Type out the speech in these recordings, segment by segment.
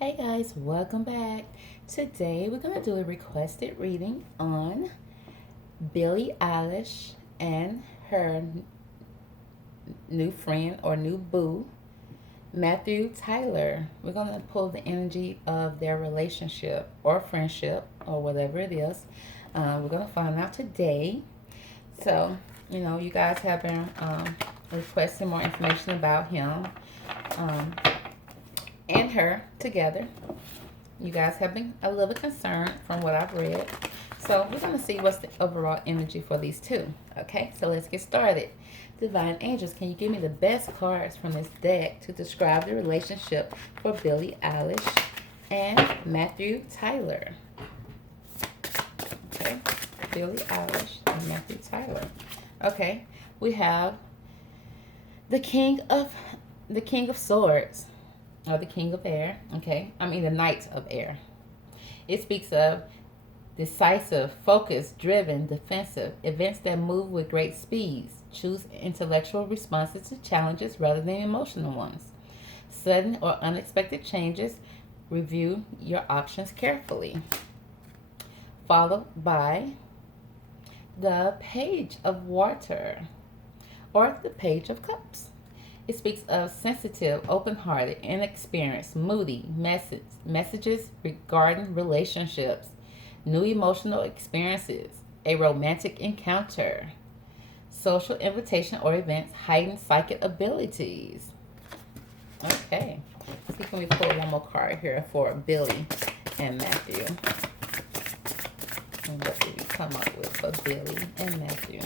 Hey guys, welcome back. Today we're going to do a requested reading on Billie Eilish and her new friend or new boo, Matthew Tyler. We're going to pull the energy of their relationship or friendship or whatever it is. We're going to find out today. So, you guys have been requesting more information about him um, and her together. You guys have been a little bit concerned from what I've read. So we're going to see what's the overall energy for these two. Okay, so let's get started. Divine Angels, can you give me the best cards from this deck to describe the relationship for Billie Eilish and Matthew Tyler? Okay, Billie Eilish and Matthew Tyler. Okay, we have the King of Swords, or the King of Air. Okay, I mean the Knight of Air. It speaks of decisive, focused, driven, defensive, events that move with great speeds. Choose intellectual responses to challenges rather than emotional ones. Sudden or unexpected changes. Review your options carefully. Followed by the Page of Water or the Page of Cups. It speaks of sensitive, open hearted, inexperienced, moody messages regarding relationships, new emotional experiences, a romantic encounter, social invitation or events, heightened psychic abilities. Okay, let's see, can we pull one more card here for Billie and Matthew? And what did we come up with for Billie and Matthew?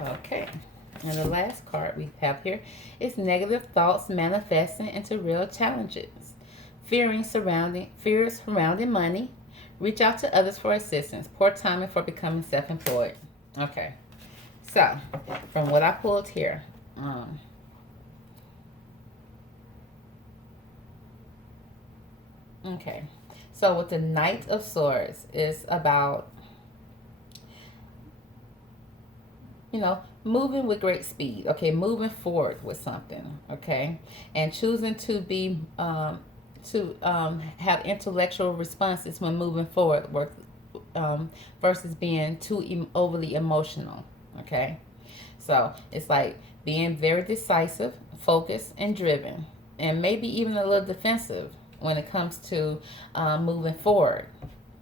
Okay. And the last card we have here is negative thoughts manifesting into real challenges. Fears surrounding money. Reach out to others for assistance. Poor timing for becoming self-employed. Okay. So, from what I pulled here, okay. So with the Knight of Swords is about, moving with great speed. Okay, moving forward with something. Okay, and choosing to be have intellectual responses when moving forward, versus being too overly emotional. Okay, so it's like being very decisive, focused, and driven, and maybe even a little defensive when it comes to moving forward.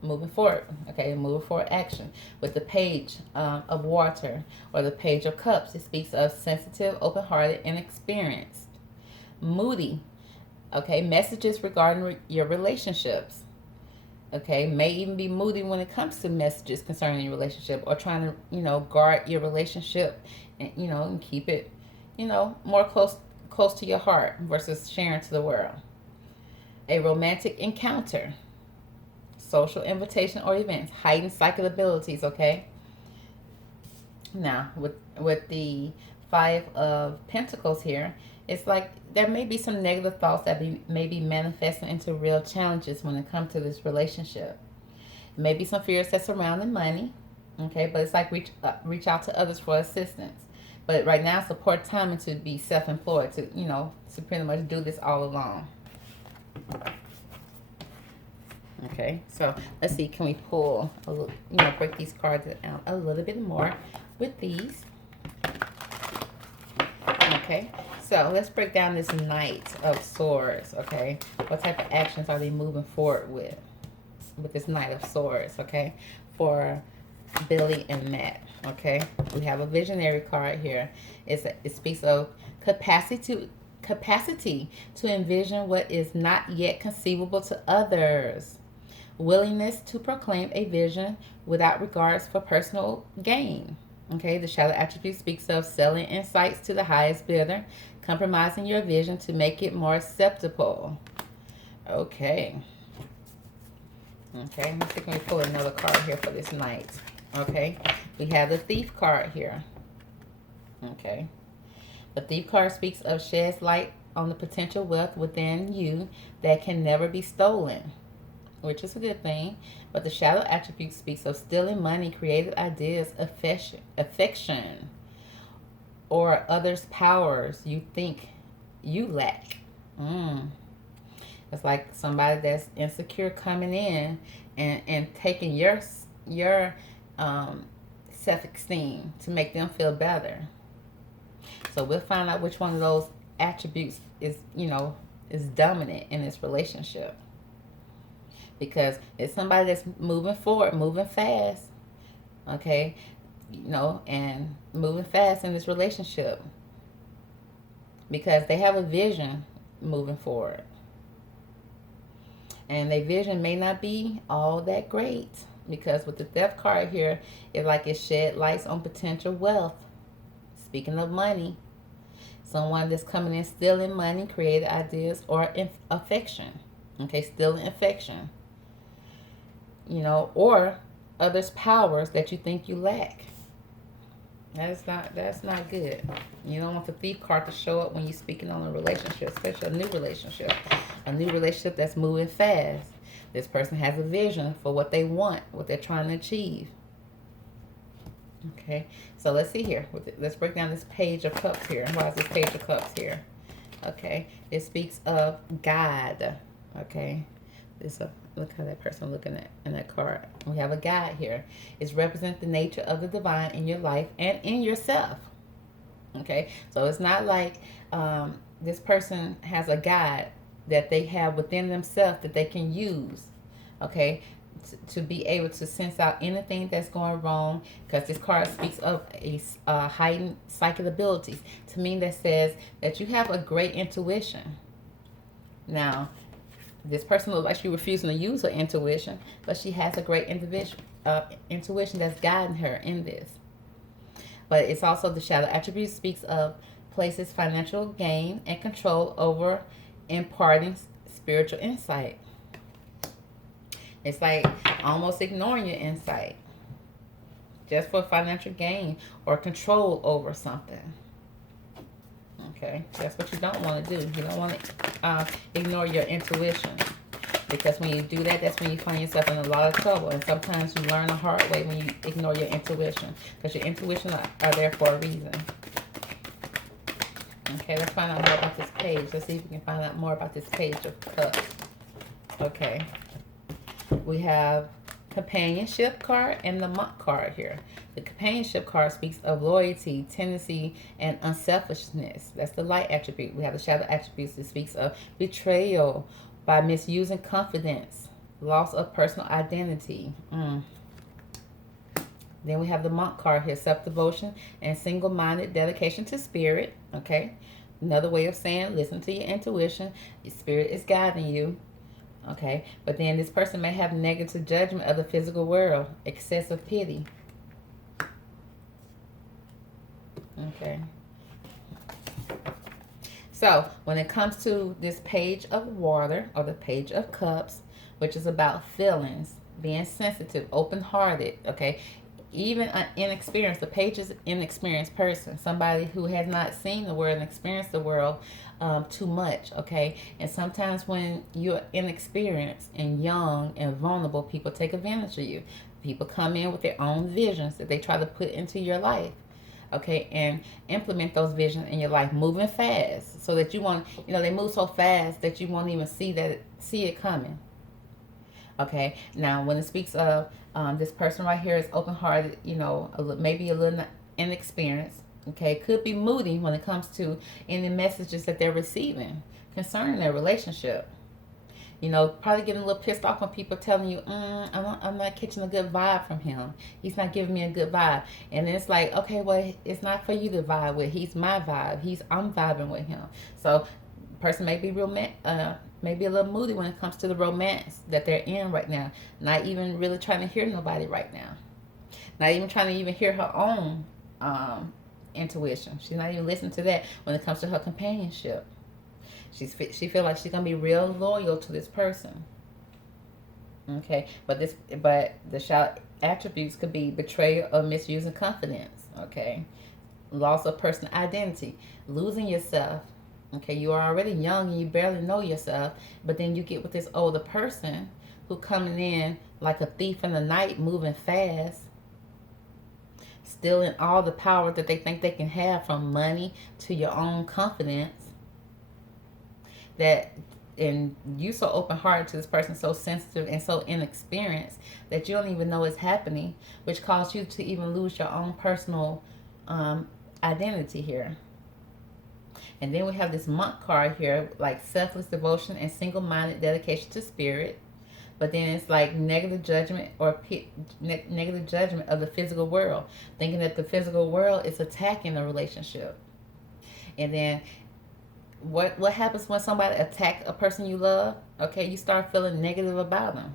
Moving forward, okay, moving forward action. With the Page of Water or the Page of Cups, it speaks of sensitive, open-hearted, and experienced. Moody, okay, messages regarding your relationships. Okay, may even be moody when it comes to messages concerning your relationship, or trying to, guard your relationship, and and keep it, more close to your heart versus sharing to the world. A romantic encounter, social invitation or events, heightened psychic abilities. Okay, now with the Five of Pentacles here, it's like there may be some negative thoughts that may be manifesting into real challenges when it comes to this relationship. Maybe some fears that surrounding money. Okay, but it's like reach out to others for assistance. But right now it's a poor timing to be self-employed, to to pretty much do this all alone. Okay, so let's see, can we pull a little, break these cards out a little bit more with these. Okay, so let's break down this Knight of Swords. Okay, what type of actions are they moving forward with this Knight of Swords? Okay, for Billie and Matt. Okay, we have a visionary card here. It speaks of capacity to envision what is not yet conceivable to others. Willingness to proclaim a vision without regards for personal gain. Okay, the shadow attribute speaks of selling insights to the highest bidder, compromising your vision to make it more acceptable. Okay. Okay, let's see, can we pull another card here for this Knight? Okay, we have the Thief card here. Okay, the Thief card speaks of sheds light on the potential wealth within you that can never be stolen. which is a good thing. But the shadow attribute speaks of stealing money, creative ideas, affection, or others' powers you think you lack. Mm. It's like somebody that's insecure coming in and taking your self-esteem to make them feel better. So we'll find out which one of those attributes is dominant in this relationship. Because it's somebody that's moving forward, moving fast, okay, and moving fast in this relationship because they have a vision moving forward. And their vision may not be all that great because with the Death card here, it shed lights on potential wealth. Speaking of money, someone that's coming in stealing money, creative ideas, or affection. Okay, stealing affection. Or others' powers that you think you lack. That's not good. You don't want the thief card to show up when you're speaking on a relationship, especially a new relationship. A new relationship that's moving fast. This person has a vision for what they want, what they're trying to achieve. Okay, so let's see here. Let's break down this Page of Cups here. Why is this Page of Cups here? Okay, it speaks of God. Okay, look how that person looking at in that card. We have a guide here. It's represent the nature of the divine in your life and in yourself. Okay, so it's not like this person has a guide that they have within themselves that they can use. Okay, to be able to sense out anything that's going wrong, because this card speaks of a heightened psychic abilities. To me, that says that you have a great intuition. Now, this person looks like she's refusing to use her intuition, but she has a great intuition that's guiding her in this. But it's also the shadow attribute speaks of places financial gain and control over imparting spiritual insight. It's like almost ignoring your insight just for financial gain or control over something. Okay, that's what you don't want to do. You don't want to ignore your intuition, because when you do that, that's when you find yourself in a lot of trouble. And sometimes you learn the hard way when you ignore your intuition, because your intuition are there for a reason. Okay, let's find out more about this page. Let's see if we can find out more about this Page of Cups. Okay, we have companionship card and the monk card here. The companionship card speaks of loyalty, tendency, and unselfishness. That's the light attribute. We have the shadow attributes that speaks of betrayal by misusing confidence, loss of personal identity. Then we have the monk card here, self-devotion and single-minded dedication to spirit. Okay, another way of saying listen to your intuition. Your spirit is guiding you. Okay, but then this person may have negative judgment of the physical world, excessive pity. Okay. So when it comes to this Page of Water or the Page of Cups, which is about feelings, being sensitive, open-hearted, okay, even an inexperienced, the Page is an inexperienced person, somebody who has not seen the world and experienced the world too much, okay? And sometimes when you're inexperienced and young and vulnerable, people take advantage of you. People come in with their own visions that they try to put into your life, okay, and implement those visions in your life, moving fast, so that you want, they move so fast that you won't even see it coming. Okay, now when it speaks of this person right here is open-hearted, maybe a little inexperienced. Okay, could be moody when it comes to any messages that they're receiving concerning their relationship. Probably getting a little pissed off when people telling you, I'm not catching a good vibe from him. He's not giving me a good vibe. And it's like, okay, well, it's not for you to vibe with. He's my vibe. I'm vibing with him. So, person may be maybe a little moody when it comes to the romance that they're in right now. Not even really trying to hear nobody right now. Not even trying to even hear her own intuition. She's not even listening to that when it comes to her companionship. She feel like she's gonna be real loyal to this person. Okay, but the shadow attributes could be betrayal or misusing confidence. Okay, loss of personal identity, losing yourself. Okay, you are already young and you barely know yourself, but then you get with this older person who coming in like a thief in the night, moving fast, stealing all the power that they think they can have, from money to your own confidence. That, and you so open hearted to this person, so sensitive and so inexperienced that you don't even know it's happening, which caused you to even lose your own personal identity here. And then we have this monk card here, like selfless devotion and single-minded dedication to spirit. But then it's like negative judgment, or negative judgment of the physical world, thinking that the physical world is attacking a relationship. And then what happens when somebody attacks a person you love? Okay, you start feeling negative about them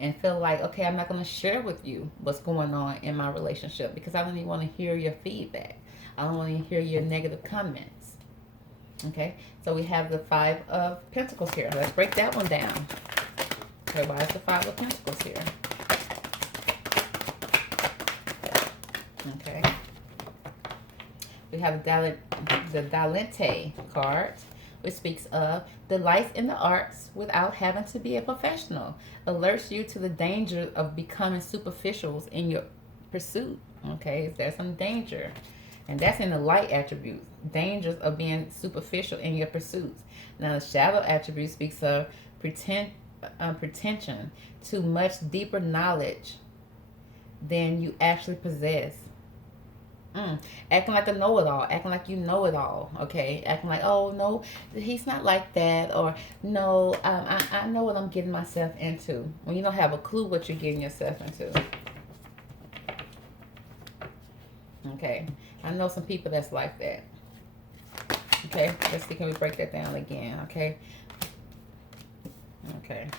and feel like, okay, I'm not going to share with you what's going on in my relationship because I don't even want to hear your feedback. I don't want to hear your negative comments. Okay, so we have the Five of Pentacles here. Let's break that one down. Okay, why is the Five of Pentacles here? Okay. We have the Dalente card, which speaks of delights in the arts without having to be a professional. Alerts you to the danger of becoming superficials in your pursuit. Okay, there's some danger. And that's in the light attribute. Dangers of being superficial in your pursuits. Now, the shadow attribute speaks of pretension to much deeper knowledge than you actually possess. Acting like a know-it-all, acting like you know it all, okay? Acting like, oh, no, he's not like that, or no, I know what I'm getting myself into. When you don't have a clue what you're getting yourself into. Okay, I know some people that's like that. Okay, let's see, can we break that down again, okay? Okay.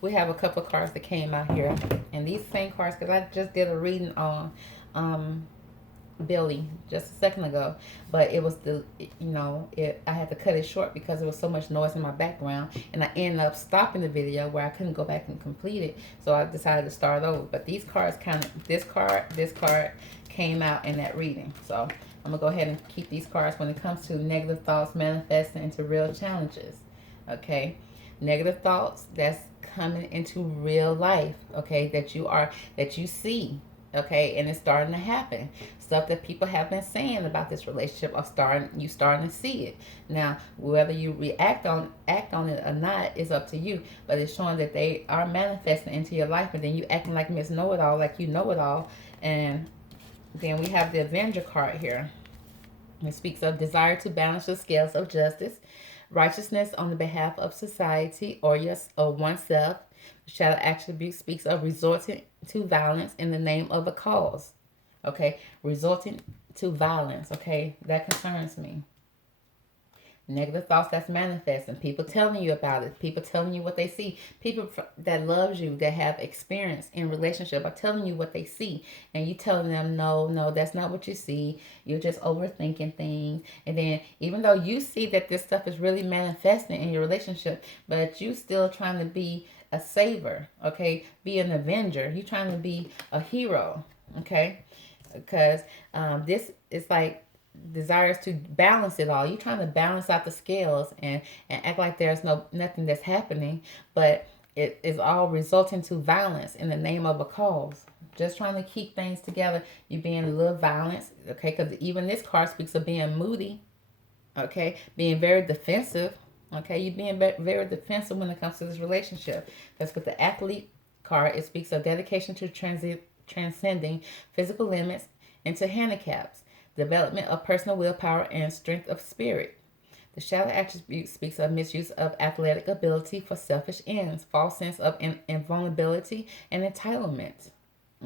We have a couple of cards that came out here, and these same cards, because I just did a reading on Billie just a second ago, but it was I had to cut it short because there was so much noise in my background, and I ended up stopping the video where I couldn't go back and complete it, so I decided to start over. But these cards this card came out in that reading, so I'm gonna go ahead and keep these cards when it comes to negative thoughts manifesting into real challenges. Okay, negative thoughts that's coming into real life, okay, that you see, okay, and it's starting to happen. Stuff that people have been saying about this relationship are starting to see it. Now, whether you act on it or not is up to you, but it's showing that they are manifesting into your life, and then you acting like Miss Know-It-All, like you know it all. And then we have the Avenger card here. It speaks of desire to balance the scales of justice, righteousness on the behalf of society or oneself. The shadow attribute speaks of resorting to violence in the name of a cause. Okay, resorting to violence. Okay, that concerns me. Negative thoughts that's manifesting. People telling you about it. People telling you what they see. People that loves you, that have experience in relationship, are telling you what they see. And you telling them, no, that's not what you see. You're just overthinking things. And then even though you see that this stuff is really manifesting in your relationship, but you still trying to be a saver. Okay, be an avenger. You trying to be a hero. Okay, because this is like desires to balance it all. You're trying to balance out the scales and act like there's nothing that's happening, but it is all resulting to violence in the name of a cause. Just trying to keep things together. You're being a little violent, okay? Because even this card speaks of being moody, okay? Being very defensive, okay? You're being very defensive when it comes to this relationship. That's with the athlete card. It speaks of dedication to transcending physical limits into handicaps. Development of personal willpower and strength of spirit. The shadow attribute speaks of misuse of athletic ability for selfish ends, false sense of invulnerability and entitlement.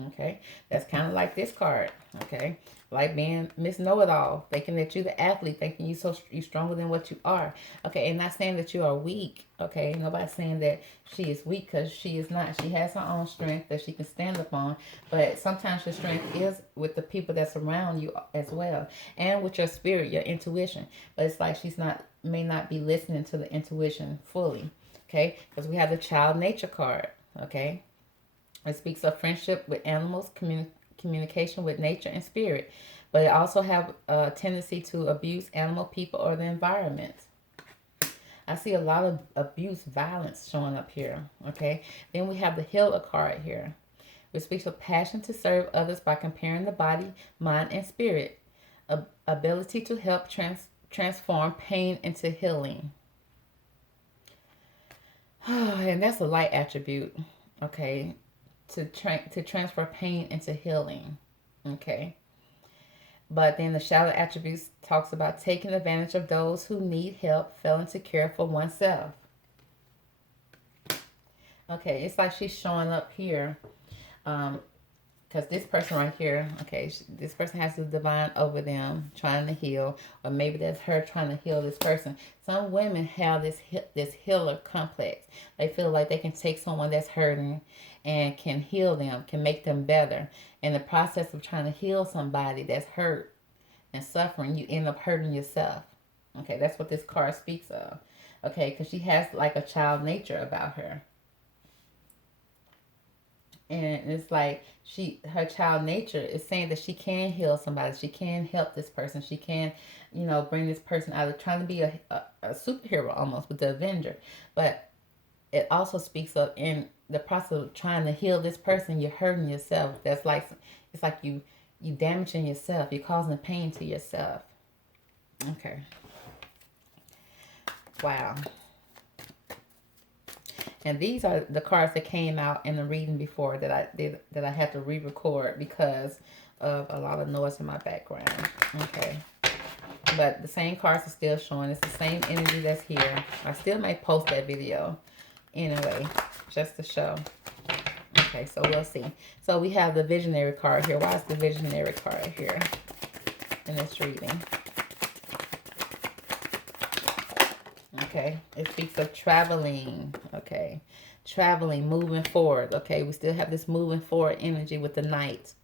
Okay, that's kind of like this card. Okay, like being Miss Know-It-All, thinking that you're the athlete, thinking you're stronger than what you are. Okay, and not saying that you are weak. Okay, nobody's saying that she is weak, because she is not. She has her own strength that she can stand up on. But sometimes your strength is with the people that's around you as well, and with your spirit, your intuition. But it's like may not be listening to the intuition fully. Okay, because we have the child nature card. Okay. It speaks of friendship with animals, communication with nature and spirit, but it also have a tendency to abuse animal, people, or the environment. I see a lot of abuse, violence showing up here. Okay. Then we have the healer card here, which speaks of passion to serve others by comparing the body, mind, and spirit. Ability to help transform pain into healing. And that's a light attribute. Okay. To transfer pain into healing. Okay. But then the shadow attributes talks about taking advantage of those who need help, failing to care for oneself. Okay, it's like she's showing up here. Because this person right here, okay, this person has the divine over them, trying to heal, or maybe that's her trying to heal this person. Some women have this healer complex. They feel like they can take someone that's hurting and can heal them, can make them better. In the process of trying to heal somebody that's hurt and suffering, you end up hurting yourself. Okay, that's what this card speaks of. Okay, because she has like a child nature about her. And it's like her child nature is saying that she can heal somebody, she can help this person, she can, bring this person out of trying to be a superhero almost with the Avenger. But it also speaks of in the process of trying to heal this person, you're hurting yourself. That's like, it's like you damaging yourself, you're causing pain to yourself. Okay. Wow. And these are the cards that came out in the reading before that I had to re-record because of a lot of noise in my background. Okay. But the same cards are still showing. It's the same energy that's here. I still may post that video anyway, just to show. Okay, so we'll see. So we have the visionary card here. Why is the visionary card here in this reading? Okay, it speaks of traveling. Okay, traveling, moving forward. Okay, we still have this moving forward energy with the knight.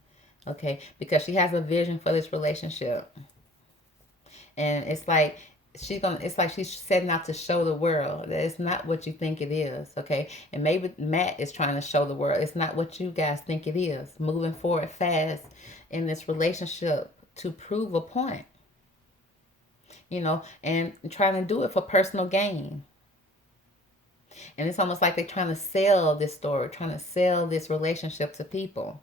Okay, because she has a vision for this relationship, and it's like she's setting out to show the world that it's not what you think it is. Okay, and maybe Matt is trying to show the world it's not what you guys think it is. Moving forward fast in this relationship to prove a point. And trying to do it for personal gain. And it's almost like they're trying to sell this story, trying to sell this relationship to people.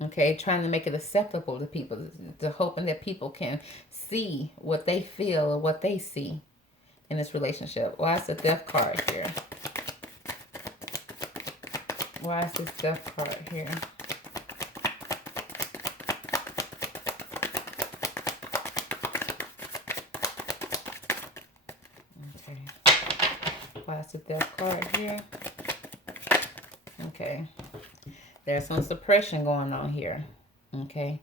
Okay, trying to make it acceptable to people, to hoping that people can see what they feel or what they see in this relationship. Why is the death card here? Why is this death card here? Why is the death card here? Okay. There's some suppression going on here. Okay.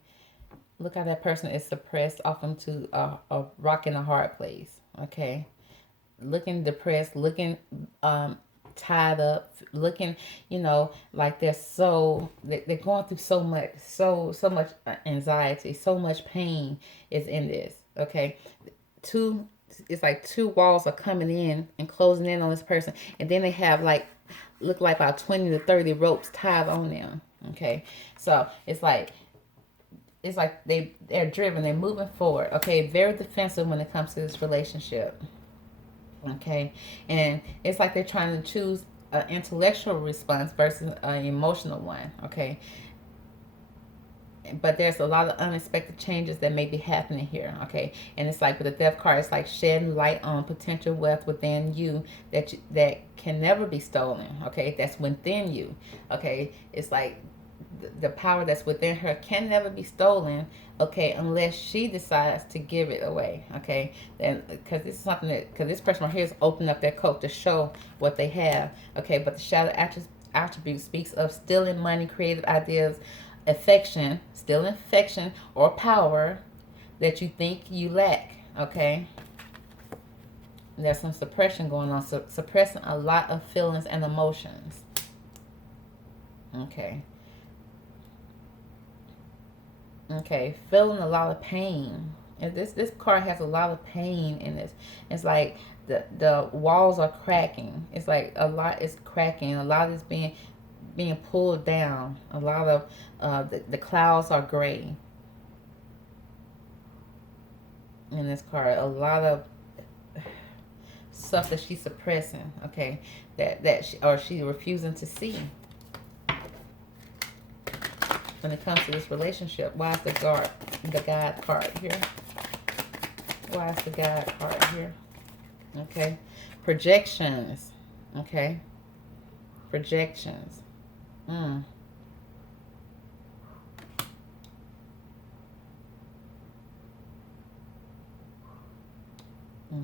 Look how that person is suppressed off into a rock in a hard place. Okay. Looking depressed, looking tied up, looking, like they're going through so much anxiety, so much pain is in this. Okay. It's like two walls are coming in and closing in on this person, and then they have look like about 20 to 30 ropes tied on them. Okay, so it's like they're driven, they're moving forward. Okay, very defensive when it comes to this relationship. Okay, and it's like they're trying to choose an intellectual response versus an emotional one. Okay, but there's a lot of unexpected changes that may be happening here. Okay, and it's like with the death card, it's like shedding light on potential wealth within you that can never be stolen. Okay, that's within you. Okay, it's like the power that's within her can never be stolen. Okay, unless she decides to give it away. Okay, then because this is something because this person right here is opening up their coat to show what they have. Okay, but the shadow attribute speaks of stealing money, creative ideas, affection, stealing affection or power that you think you lack. Okay, there's some suppression going on, suppressing a lot of feelings and emotions. Okay, feeling a lot of pain. And this card has a lot of pain in this. It's like the walls are cracking. It's like a lot is cracking. A lot is being pulled down. A lot of the clouds are gray in this card. A lot of stuff that she's suppressing, okay, that she, or she refusing to see when it comes to this relationship. Why is the God card here? Why is the God card here? Okay, projections. Okay, projections.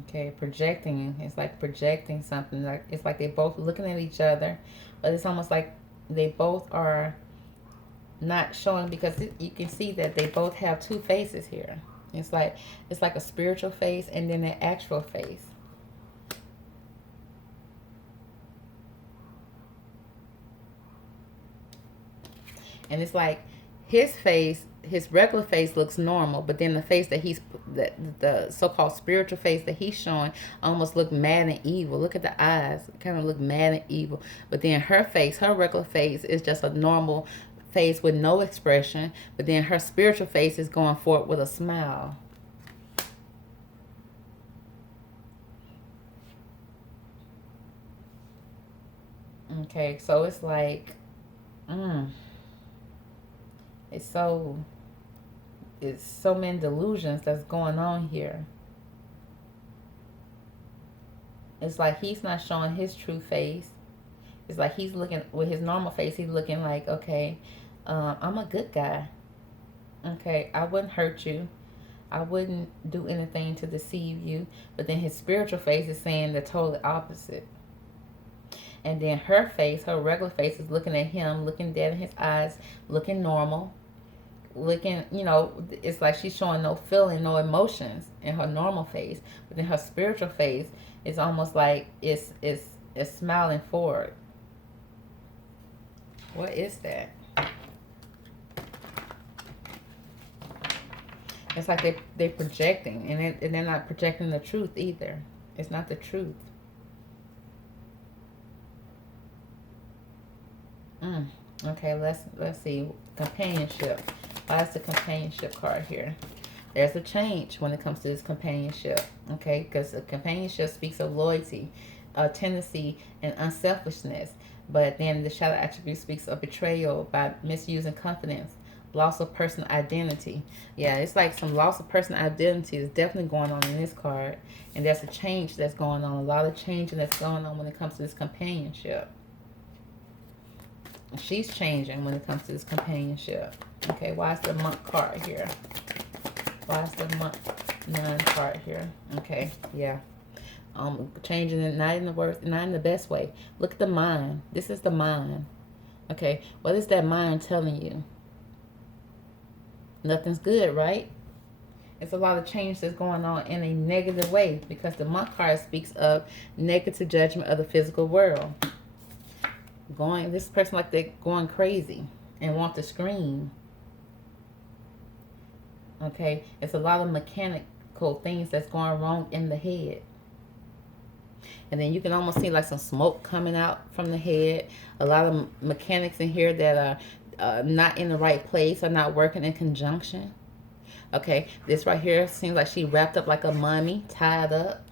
Okay, projecting. It's like projecting something. Like it's like they both looking at each other, but it's almost like they both are not showing, because you can see that they both have two faces here. It's like a spiritual face and then an actual face. And it's like his face, his regular face looks normal, but then the face that the so-called spiritual face that he's showing almost look mad and evil. Look at the eyes, kind of look mad and evil. But then her face, her regular face, is just a normal face with no expression. But then her spiritual face is going forward with a smile. Okay, so it's like, it's so many delusions that's going on here. It's like he's not showing his true face. It's like he's looking with his normal face. He's looking like, okay, I'm a good guy. Okay, I wouldn't hurt you. I wouldn't do anything to deceive you. But then his spiritual face is saying the totally opposite. And then her face, her regular face, is looking at him, looking dead in his eyes, looking normal. Looking, you know, it's like she's showing no feeling, no emotions in her normal face. But then her spiritual face is almost like it's smiling forward. What is that? It's like they're projecting, and they're not projecting the truth either. It's not the truth. Okay, let's see. Companionship. Why is the companionship card here? There's a change when it comes to this companionship. Okay, because the companionship speaks of loyalty, tendency, and unselfishness. But then the shadow attribute speaks of betrayal by misusing confidence, loss of personal identity. Yeah, it's like some loss of personal identity is definitely going on in this card. And there's a change that's going on. A lot of changing that's going on when it comes to this companionship. She's changing when it comes to this companionship. Okay, why is the monk card here? Why is the monk 9 card here? Okay, yeah. Changing it, not in the best way. Look at the mind. This is the mind. Okay, what is that mind telling you? Nothing's good, right? It's a lot of change that's going on in a negative way, because the monk card speaks of negative judgment of the physical world. This person like they're going crazy and want to scream. Okay, it's a lot of mechanical things that's going wrong in the head. And then you can almost see like some smoke coming out from the head. A lot of mechanics in here that are not in the right place, are not working in conjunction. Okay, this right here seems like she wrapped up like a mummy, tied up.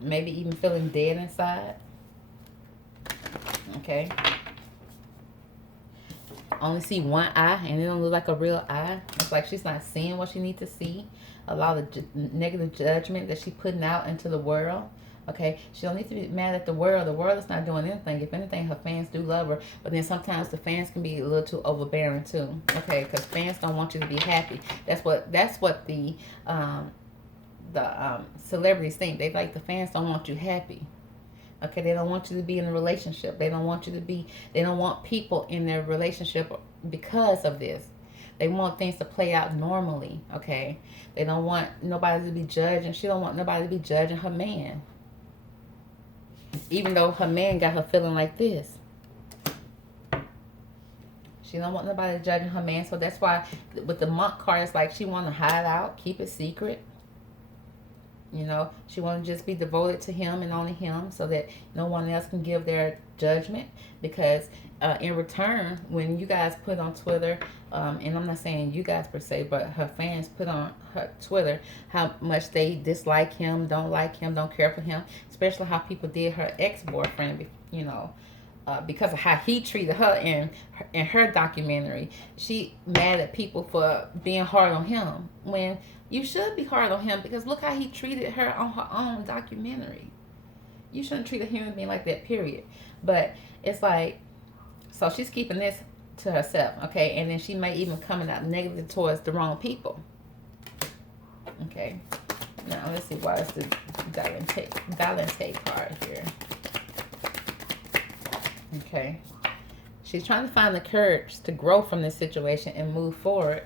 Maybe even feeling dead inside. Okay. Only see one eye, and it don't look like a real eye. It's like she's not seeing what she needs to see. A lot of negative judgment that she's putting out into the world. Okay, she don't need to be mad at the world. The world is not doing anything. If anything, her fans do love her. But then sometimes the fans can be a little too overbearing too. Okay, because fans don't want you to be happy. That's what the celebrities think. They like, the fans don't want you happy. Okay, they don't want you to be in a relationship. They don't want people in their relationship because of this. They want things to play out normally, okay? They don't want nobody to be judging. She don't want nobody to be judging her man. Even though her man got her feeling like this. She don't want nobody judging her man. So that's why with the monk card, it's like she want to hide out, keep it secret. You know, she want to just be devoted to him and only him, so that no one else can give their judgment. Because in return, when you guys put on Twitter, and I'm not saying you guys per se, but her fans put on her Twitter how much they dislike him, don't like him, don't care for him, especially how people did her ex-boyfriend, you know, because of how he treated her in her documentary. She mad at people for being hard on him, when you should be hard on him, because look how he treated her on her own documentary. You shouldn't treat a human being like that, period. But it's like, so she's keeping this to herself, okay? And then she may even coming out negative towards the wrong people. Okay. Now let's see, why is the Dalente card here? Okay. She's trying to find the courage to grow from this situation and move forward.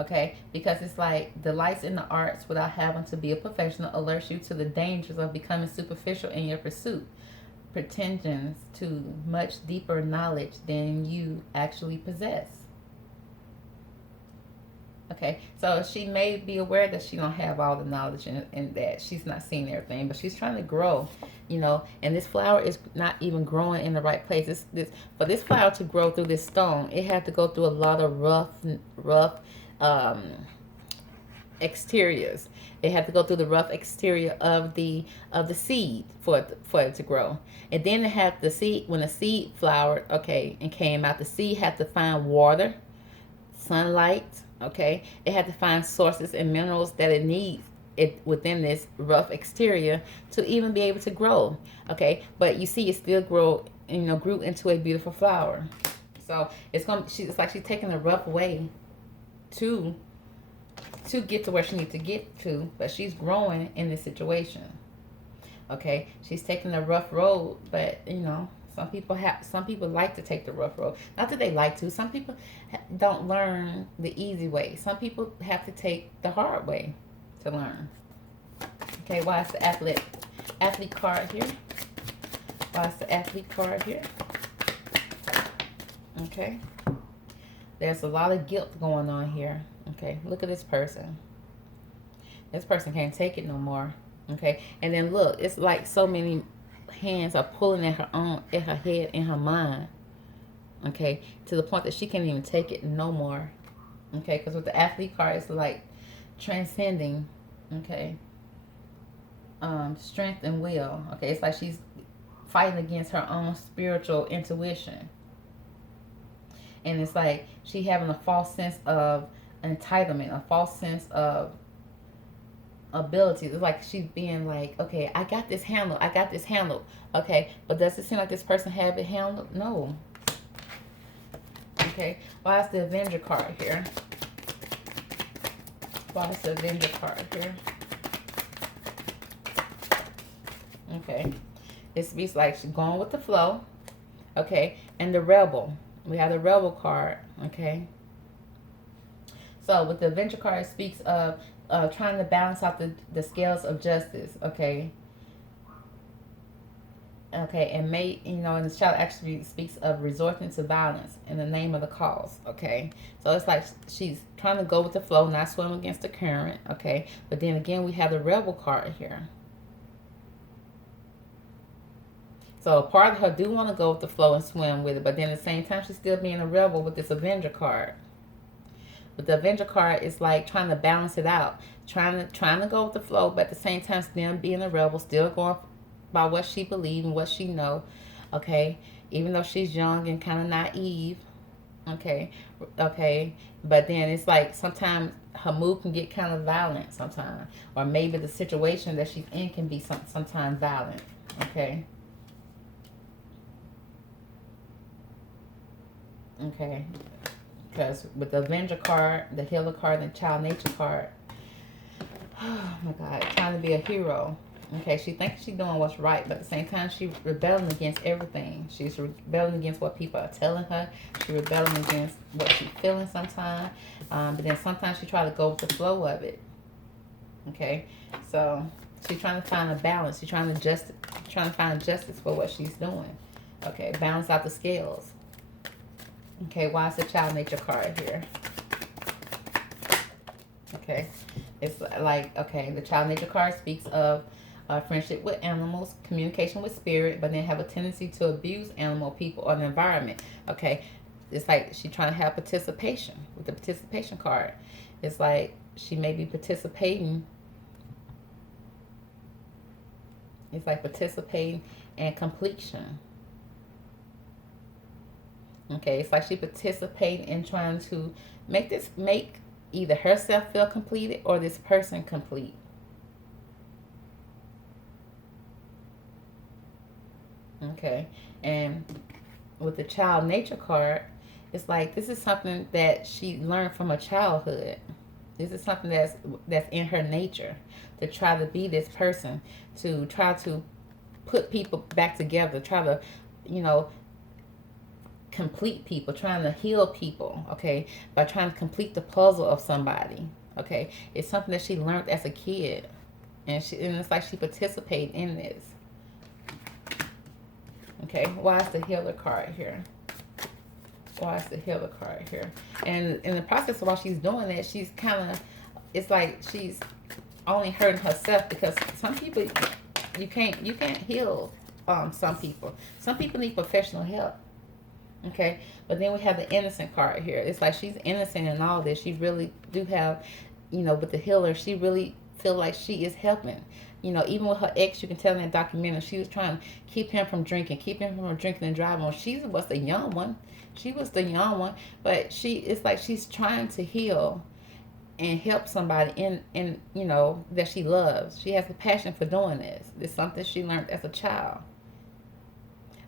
Okay, because it's like delights in the arts without having to be a professional alerts you to the dangers of becoming superficial in your pursuit. Pretensions to much deeper knowledge than you actually possess. Okay, so she may be aware that she don't have all the knowledge and that she's not seeing everything, but she's trying to grow, you know. And this flower is not even growing in the right place. For this flower to grow through this stone, it had to go through a lot of rough exteriors. It had to go through the rough exterior of the seed for it to grow. And then it had the seed, when the seed flowered, okay, and came out, the seed had to find water, sunlight, okay. It had to find sources and minerals that it needs within this rough exterior to even be able to grow, okay. But you see, it still grew into a beautiful flower. So it's like she's taking a rough way to get to where she needs to get to, but she's growing in this situation. Okay, she's taking the rough road, but you know, some people like to take the rough road. Not that they like to. Some people don't learn the easy way. Some people have to take the hard way to learn. Okay, why is the athlete card here? Why is the athlete card here? Okay. There's a lot of guilt going on here. Okay, look at this person. This person can't take it no more. Okay, and then look, it's like so many hands are pulling at her head, in her mind. Okay, to the point that she can't even take it no more. Okay, because with the athlete card, it's like transcending. Okay, strength and will. Okay, it's like she's fighting against her own spiritual intuition. And it's like she having a false sense of entitlement, a false sense of ability. It's like she's being like, okay, I got this handled. Okay, but does it seem like this person have it handled? No. Okay, why is the Avenger card here? Why is the Avenger card here? Okay, it speaks like she's going with the flow. Okay, and the Rebel. We have the Rebel card, okay? So with the Avenger card, it speaks of trying to balance out the scales of justice, okay? Okay, and and the child actually speaks of resorting to violence in the name of the cause, okay? So it's like she's trying to go with the flow, not swim against the current, okay? But then again, we have the Rebel card here. So a part of her do want to go with the flow and swim with it, but then at the same time, she's still being a rebel with this Avenger card. But the Avenger card is like trying to balance it out, trying to go with the flow, but at the same time, still being a rebel, still going by what she believes and what she know. Okay, even though she's young and kind of naive. Okay. But then it's like sometimes her mood can get kind of violent sometimes, or maybe the situation that she's in can be sometimes violent. Okay. Okay, because with the Avenger card, the Healer card, and the Child Nature card, oh my God, trying to be a hero. Okay, she thinks she's doing what's right, but at the same time, she's rebelling against everything. She's rebelling against what people are telling her. She's rebelling against what she's feeling sometimes. But then sometimes she tries to go with the flow of it. Okay, so she's trying to find a balance. She's trying to find justice for what she's doing. Okay, balance out the scales. Okay, why is the Child Nature card here? Okay, It's like, okay, the child nature card speaks of friendship with animals, communication with spirit, but then have a tendency to abuse animal, people, or the environment. Okay, it's like she trying to have participation with the participation card. It's like she may be participating. It's like participating and completion. Okay, it's like she participating in trying to make either herself feel completed or this person complete. Okay, and with the child nature card, it's like this is something that she learned from her childhood. This is something that's in her nature, to try to be this person, to try to put people back together, try to, you know, complete people, trying to heal people, okay, by trying to complete the puzzle of somebody. Okay, it's something that she learned as a kid, and it's like she participated in this. Okay, why is the healer card here? Why is the healer card here? And in the process of while she's doing that, she's kind of, it's like she's only hurting herself, because some people you can't heal. Some people need professional help. Okay, but then we have the innocent card here. It's like she's innocent in all this. She really do have, with the healer, she really feel like she is helping. Even with her ex, you can tell in that documentary, she was trying to keep him from drinking and driving. Well, she was the young one. But it's like she's trying to heal and help somebody in that she loves. She has a passion for doing this. It's something she learned as a child.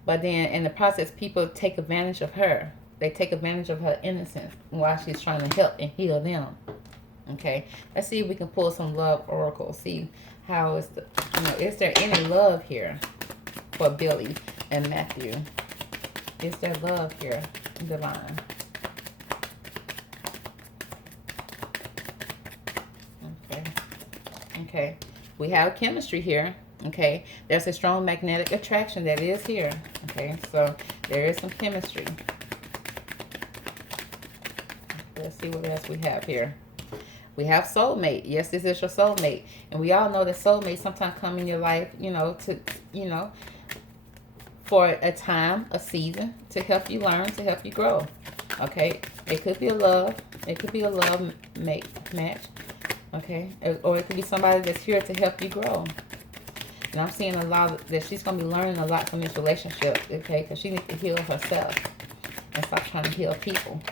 But then in the process, people take advantage of her. They take advantage of her innocence while she's trying to help and heal them. Okay, let's see if we can pull some love oracle. See how is is there any love here for Billie and Matthew? Is there love here, divine? Okay, we have chemistry here. Okay, there's a strong magnetic attraction that is here. Okay, so there is some chemistry. Let's see what else we have here. We have soulmate. Yes, this is your soulmate. And we all know that soulmates sometimes come in your life, for a time, a season, to help you learn, to help you grow. Okay, it could be a love. It could be a love match. Okay, or it could be somebody that's here to help you grow. And I'm seeing a lot that she's going to be learning a lot from this relationship, okay? Because she needs to heal herself and stop trying to heal people,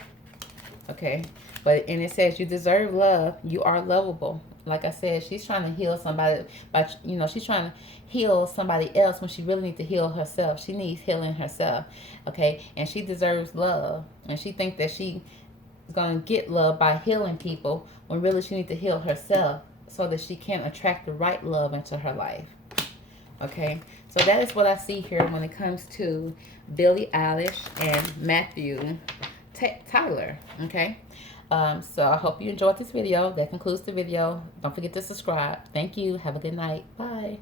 okay? And it says you deserve love. You are lovable. Like I said, she's trying to heal somebody, she's trying to heal somebody else when she really needs to heal herself. She needs healing herself, okay? And she deserves love. And she thinks that she is going to get love by healing people when really she needs to heal herself so that she can attract the right love into her life. Okay, so that is what I see here when it comes to Billie Eilish and Matthew Tyler. Okay, so I hope you enjoyed this video. That concludes the video. Don't forget to subscribe. Thank you. Have a good night. Bye.